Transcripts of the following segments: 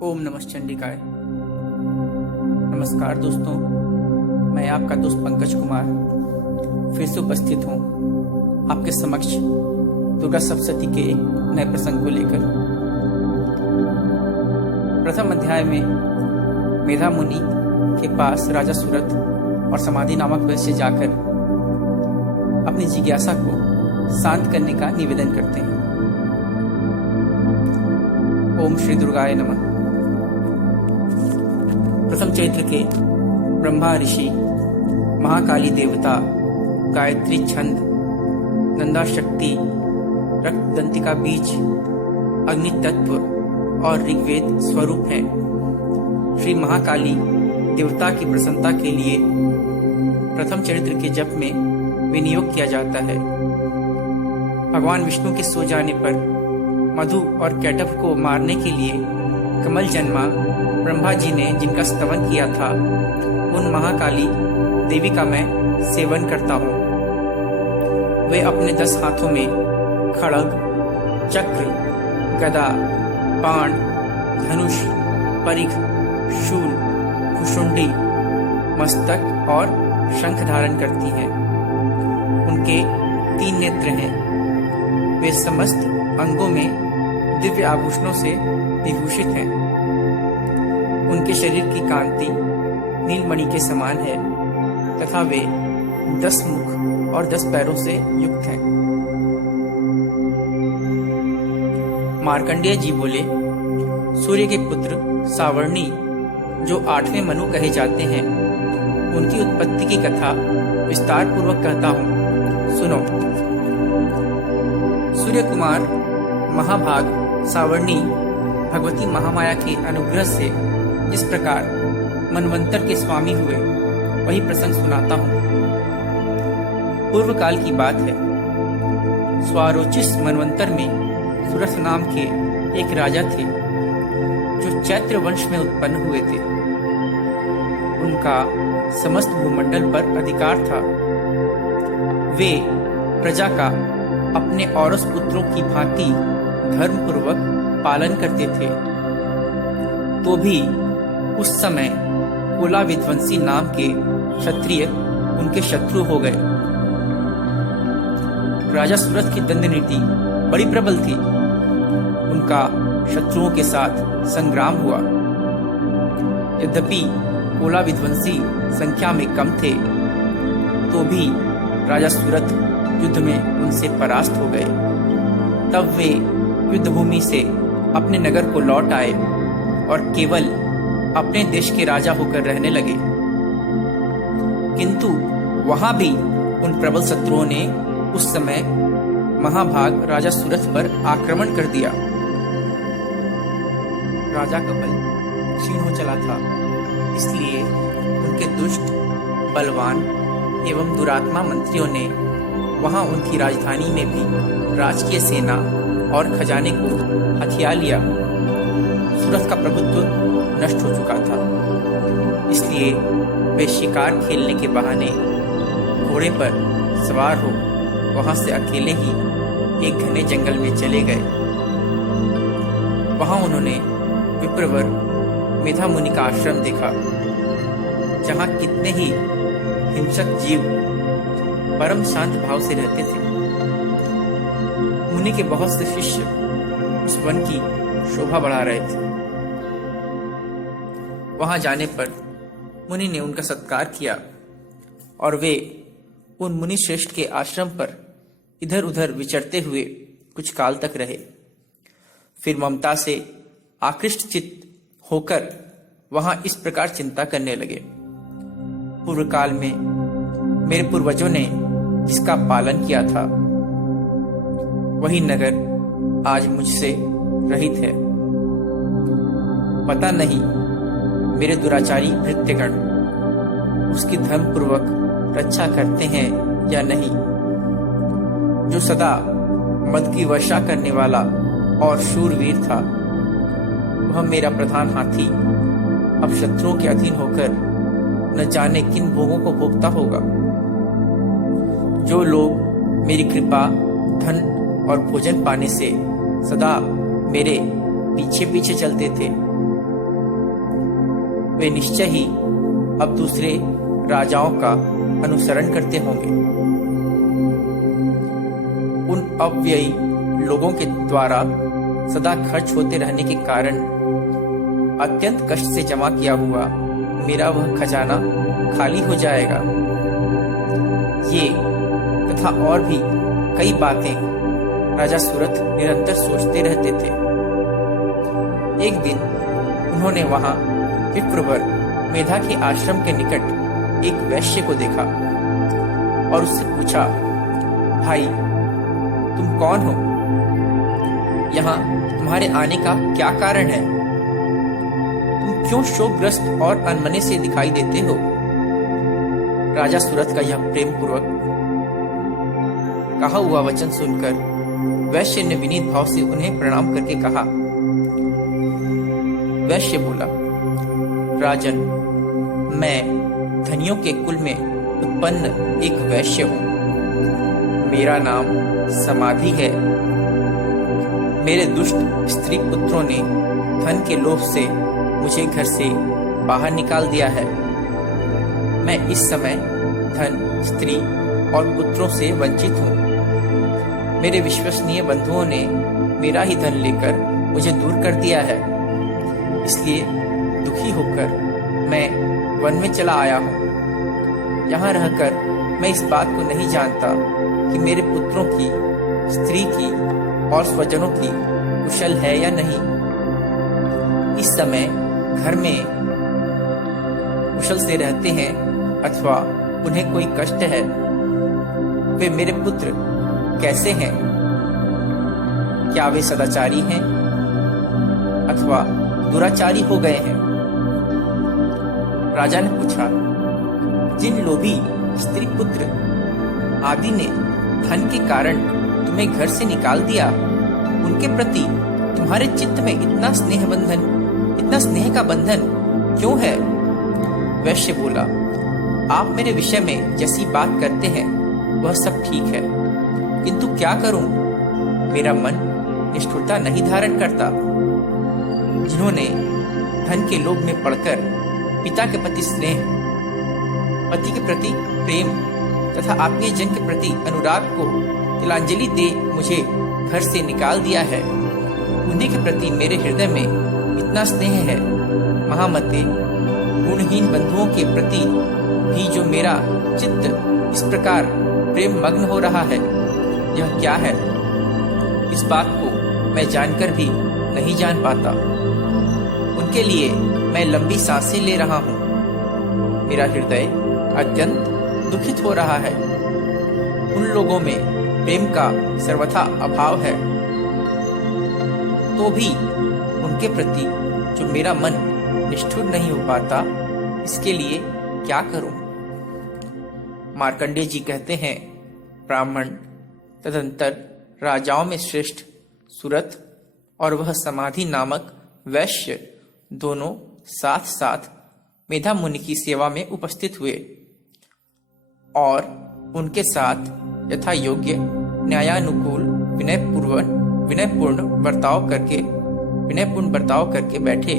ओम नमः चंडिकाय। नमस्कार दोस्तों, मैं आपका दोस्त पंकज कुमार फिर से उपस्थित हूँ आपके समक्ष दुर्गा सप्तशती के एक नए प्रसंग को लेकर। प्रथम अध्याय में मेधा मुनि के पास राजा सूरत और समाधि नामक वैश्य से जाकर अपनी जिज्ञासा को शांत करने का निवेदन करते हैं। ओम श्री दुर्गाय नमः। प्रथम चैत्र के ब्रह्मा ऋषि, महाकाली देवता, गायत्री छंद, नंदा शक्ति, रक्तदंतिका बीज, अग्नि तत्व और ऋग्वेद स्वरूप हैं। श्री महाकाली देवता की प्रसन्नता के लिए प्रथम चरित्र के जप में विनियोग किया जाता है। भगवान विष्णु के सो जाने पर मधु और कैटभ को मारने के लिए कमल जन्मा ब्रह्मा जी ने जिनका स्तवन किया था, उन महाकाली देवी का मैं सेवन करता हूँ। वे अपने 10 हाथों में खड़ग, चक्र, गदा, बाण, धनुष, परिघ, शूल, भुशुंडी, मस्तक और शंख धारण करती हैं। उनके 3 नेत्र हैं। वे समस्त अंगों में दिव्य आभूषणों से विभूषित हैं। उनके शरीर की कांति नीलमणि के समान है तथा वे 10 मुख और 10 पैरों से युक्त हैं। मार्कंडेय जी बोले, सूर्य के पुत्र सावर्णी जो 8वें मनु कहे जाते हैं, उनकी उत्पत्ति की कथा विस्तार पूर्वक कहता हूँ, सुनो। सूर्य कुमार महाभाग सावर्णी भगवती महामाया के अनुग्रह से जिस प्रकार मनवंतर के स्वामी हुए, वही प्रसंग सुनाता हूँ। पूर्व काल की बात है। स्वारोचिस मनवंतर में सुरथ नाम के एक राजा थे जो चैत्र वंश में उत्पन्न हुए थे। उनका समस्त भूमंडल पर अधिकार था। वे प्रजा का अपने औरस पुत्रों की भांति धर्मपूर्वक पालन करते थे। तो भी उस समय कोला विध्वंसी नाम के क्षत्रिय उनके शत्रु हो गए। राजा सूरत की दंड नीति बड़ी प्रबल थी। उनका शत्रुओं के साथ संग्राम हुआ। यद्यपि कोला विध्वंसी संख्या में कम थे, तो भी राजा सूरत युद्ध में उनसे परास्त हो गए। तब वे युद्धभूमि से अपने नगर को लौट आए और केवल अपने देश के राजा होकर रहने लगे। किंतु वहां भी उन प्रबल शत्रुओं ने उस समय महाभाग राजा सूरत पर आक्रमण कर दिया। राजा का बल क्षीण हो चला था, इसलिए उनके दुष्ट, बलवान एवं दुरात्मा मंत्रियों ने वहां उनकी राजधानी में भी राजकीय सेना और खजाने को हथिया लिया। सूरत का प्रभुत्व नष्ट हो चुका था, इसलिए वे शिकार खेलने के बहाने घोड़े पर सवार हो वहां से अकेले ही एक घने जंगल में चले गए। वहां उन्होंने विप्रवर मेधा मुनि का आश्रम देखा, जहां कितने ही हिंसक जीव परम शांत भाव से रहते थे। मुनि के बहुत से शिष्य उस वन की शोभा बढ़ा रहे थे। वहां जाने पर मुनि ने उनका सत्कार किया और वे उन मुनि श्रेष्ठ के आश्रम पर इधर उधर विचरते हुए कुछ काल तक रहे। फिर ममता से आकृष्ट चित्त होकर वहां इस प्रकार चिंता करने लगे, पूर्व काल में मेरे पूर्वजों ने जिसका पालन किया था, वही नगर आज मुझसे रहित है। पता नहीं मेरे दुराचारी भृत्यगण उसकी धर्मपूर्वक रक्षा करते हैं या नहीं। जो सदा मद की वर्षा करने वाला और शूरवीर था, वह मेरा प्रधान हाथी अब शत्रुओं के अधीन होकर न जाने किन भोगों को भोगता होगा। जो लोग मेरी कृपा, धन और भोजन पाने से सदा मेरे पीछे पीछे चलते थे, वे निश्चय ही अब दूसरे राजाओं का अनुसरण करते होंगे। उन अव्ययी लोगों के द्वारा सदा खर्च होते रहने के कारण अत्यंत कष्ट से जमा किया हुआ मेरा वह खजाना खाली हो जाएगा। ये तथा और भी कई बातें राजा सूरथ निरंतर सोचते रहते थे। एक दिन उन्होंने वहां विप्रवर मेधा के आश्रम के निकट एक वैश्य को देखा और उससे पूछा, भाई तुम कौन हो? यहाँ तुम्हारे आने का क्या कारण है? तुम क्यों शोकग्रस्त और अनमने से दिखाई देते हो? राजा सूरथ का यह प्रेम पूर्वक कहा हुआ वचन सुनकर वैश्य ने विनीत भाव से उन्हें प्रणाम करके कहा। वैश्य बोला, राजन, मैं धनियों के कुल में उत्पन्न एक वैश्य हूँ। मेरा नाम समाधि है। मेरे दुष्ट स्त्री पुत्रों ने धन के लोभ से मुझे घर से बाहर निकाल दिया है। मैं इस समय धन, स्त्री और पुत्रों से वंचित हूँ। मेरे विश्वसनीय बंधुओं ने मेरा ही धन लेकर मुझे दूर कर दिया है। इसलिए दुखी होकर मैं वन में चला आया हूँ। यहाँ रहकर मैं इस बात को नहीं जानता कि मेरे पुत्रों की, स्त्री की और स्वजनों की कुशल है या नहीं। इस समय घर में कुशल से रहते हैं अथवा उन्हें कोई कष्ट है। वे मेरे पुत्र कैसे हैं? क्या वे सदाचारी हैं अथवा दुराचारी हो गए हैं? राजा ने पूछा, जिन लोभी स्त्री पुत्र आदि ने धन के कारण तुम्हें घर से निकाल दिया, उनके प्रति तुम्हारे चित्त में इतना स्नेह का बंधन क्यों है? वैश्य बोला, आप मेरे विषय में जैसी बात करते हैं वह सब ठीक है, किंतु क्या करूं? मेरा मन निष्ठुरता नहीं धारण करता। जिन्होंने धन के लोभ में पड़कर पिता के प्रति स्नेह, पति के प्रति प्रेम तथा आत्मीय जन के प्रति अनुराग को तिलांजलि दे मुझे घर से निकाल दिया है, उन्हीं के प्रति मेरे हृदय में इतना स्नेह है। महामते, गुणहीन बंधुओं के प्रति भी जो मेरा चित्त इस प्रकार प्रेम मग्न हो रहा है, यह क्या है? इस बात को मैं जानकर भी नहीं जान पाता। उनके लिए मैं लंबी सांसें ले रहा हूँ। मेरा हृदय अत्यंत दुखित हो रहा है। उन लोगों में प्रेम का सर्वथा अभाव है, तो भी उनके प्रति जो मेरा मन निष्ठुर नहीं हो पाता, इसके लिए क्या करूं? मार्कंडेय जी कहते हैं, ब्राह्मण तदंतर राजाओं में श्रेष्ठ सूरथ और वह समाधि नामक वैश्य दोनों साथ साथ मेधा मुनि की सेवा में उपस्थित हुए और उनके साथ यथा योग्य न्यायानुकूल विनयपूर्ण बर्ताव करके बैठे।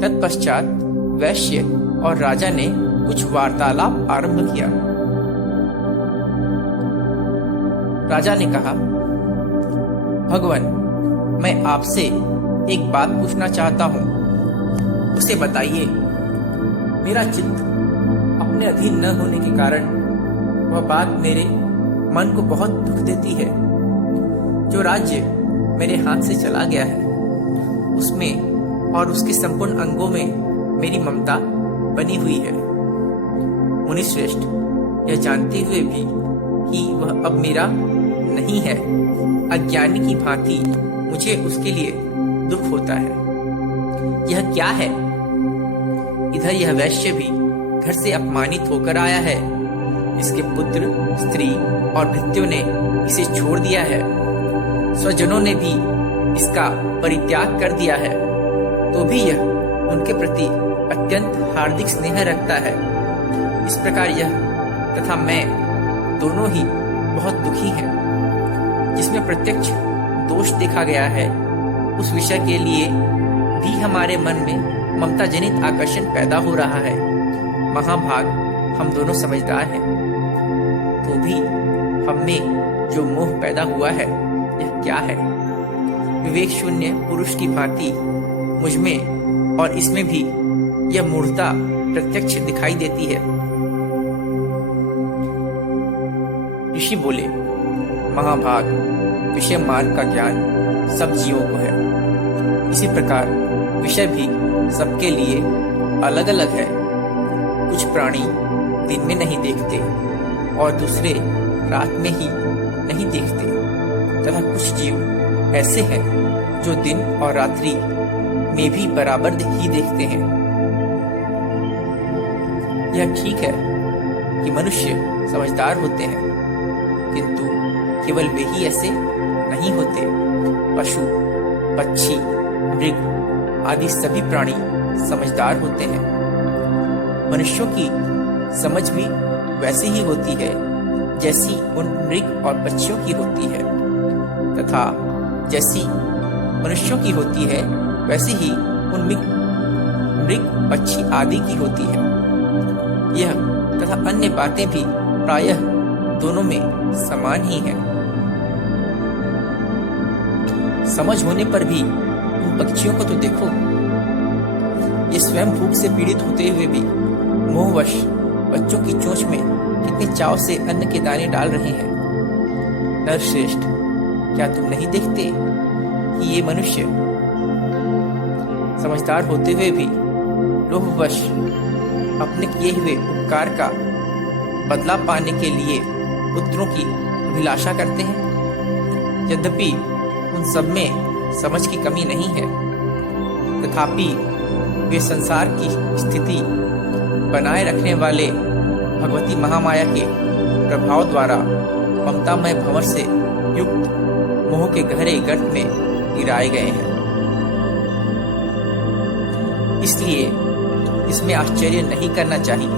तत्पश्चात वैश्य और राजा ने कुछ वार्तालाप आरंभ किया। राजा ने कहा, भगवान, मैं आपसे एक बात पूछना चाहता हूँ, उसे बताइए। मेरा चित्त अपने अधीन न होने के कारण वह बात मेरे मन को बहुत दुख देती है। जो राज्य मेरे हाथ से चला गया है, उसमें और उसके संपूर्ण अंगों में मेरी ममता बनी हुई है। मुनिश्रेष्ठ, यह जानते हुए भी कि वह अब मेरा नहीं है, अज्ञानी की भांति मुझे उसके लिए दुख होता है। यह क्या है? इधर यह वैश्य भी घर से अपमानित होकर आया है। इसके पुत्र, स्त्री और भृत्यों ने इसे छोड़ दिया है। स्वजनों ने भी इसका परित्याग कर दिया है, तो भी यह उनके प्रति अत्यंत हार्दिक स्नेह रखता है। इस प्रकार यह तथा मैं दोनों ही बहुत दुखी हैं। जिसमें प्रत्यक्ष दोष देखा गया है, उस विषय के लिए भी हमारे मन में ममता जनित आकर्षण पैदा हो रहा है। महाभाग हम दोनों समझदार हैं, तो भी हम में जो मोह पैदा हुआ है यह क्या है? विवेक शून्य पुरुष की भांति मुझमें और इसमें भी यह मूर्खता प्रत्यक्ष दिखाई देती है। ऋषि बोले, महाभाग, विषय मार्ग का ज्ञान सब जीवों को है। इसी प्रकार विषय भी सबके लिए अलग अलग है। कुछ प्राणी दिन में नहीं देखते और दूसरे रात में ही नहीं देखते, तथा कुछ जीव ऐसे हैं जो दिन और रात्रि में भी बराबर ही देखते हैं। यह ठीक है कि मनुष्य समझदार होते हैं, किंतु केवल वे ही ऐसे नहीं होते। पशु, पक्षी, मृग आदि सभी प्राणी समझदार होते हैं। मनुष्यों की समझ भी वैसी ही होती है जैसी उन मृग और पक्षियों की होती है, तथा जैसी मनुष्यों की होती है वैसी ही उन मृग, पक्षी आदि की होती है। यह तथा अन्य बातें भी प्रायः दोनों में समान ही हैं। समझ होने पर भी उन पक्षियों को तो देखो, ये स्वयं भूख से पीड़ित होते हुए भी मोहवश बच्चों की चोंच में कितने चाव से अन्न के दाने डाल रहे हैं। नरश्रेष्ठ, क्या तुम नहीं देखते कि ये मनुष्य समझदार होते हुए भी लोभवश अपने किए हुए उपकार का बदला पाने के लिए पुत्रों की अभिलाषा करते हैं? यद्यपि उन सब में समझ की कमी नहीं है, तथापि वे संसार की स्थिति बनाए रखने वाले भगवती महामाया के प्रभाव द्वारा ममतामय भंवर से युक्त मोह के गहरे गर्त में गिराए गए हैं। इसलिए इसमें आश्चर्य नहीं करना चाहिए।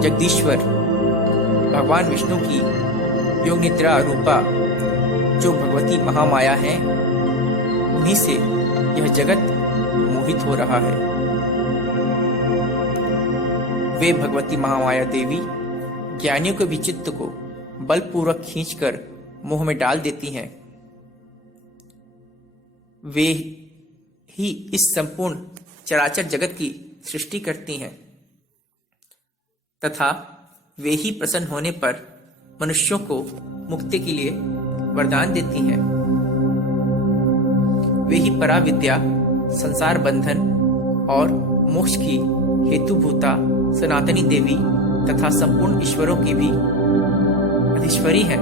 जगदीश्वर भगवान विष्णु की योग निद्रा रूपा जो भगवती महामाया है, उन्हीं से यह जगत मोहित हो रहा है। वे भगवती महामाया देवी ज्ञानियों के भी चित्त को बलपूर्वक खींचकर मोह में डाल देती हैं। वे ही इस संपूर्ण चराचर जगत की सृष्टि करती हैं, तथा वे ही प्रसन्न होने पर मनुष्यों को मुक्ति के लिए वरदान देती हैं। वे ही पराविद्या, संसार बंधन और मोक्ष की हेतुभूता सनातनी देवी तथा संपूर्ण ईश्वरों की भी अधीश्वरी हैं।